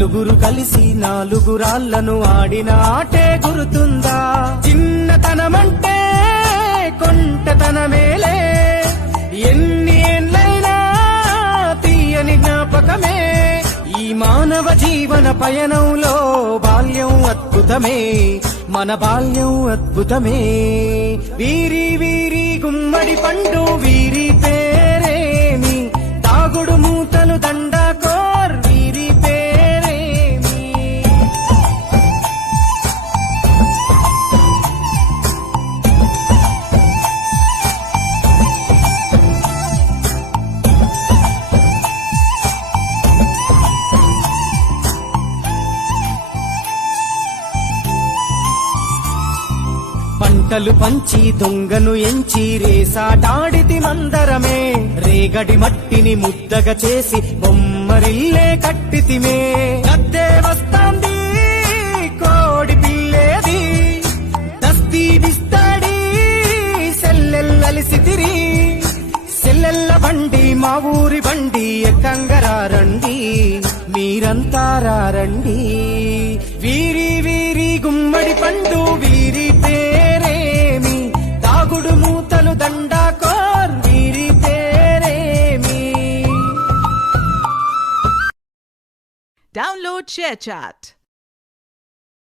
నలుగురు కలిసి నాలుగు రాళ్లను ఆడిన ఆటే గుర్తుందా? చిన్నతనమంటే కొంటతనమేలే, ఎన్ని ఏళ్ళైనా తీయని జ్ఞాపకమే. ఈ మానవ జీవన పయనంలో బాల్యం అద్భుతమే, మన బాల్యం అద్భుతమే. వీరి వీరి గుమ్మడి పండు వీరి పేరేమి, తాగుడు మూతలు దండాకోర్ వీరి పేరేమి. పంటలు పంచి దొంగను ఎంచి రేసాటాడితి మందరమే, రేగడి మట్టిని ముద్దగా చేసి బొమ్మరిల్లే కట్టితిమే. గద్దే వస్తాంది కోడి పిల్లేది, దస్తీ బిస్తాడి సెల్లెల్లలిసితిరి. సెల్లెల్ల బండి మా ఊరి బండి ఎక్కంగరారండి, మీరంతా రారండి. వీరి వీరి గుమ్మడి పండు వీరి పేరేమి, తాగుడు మూతలు దండాకోర్ వీరి పేరేమి. Download ShareChat.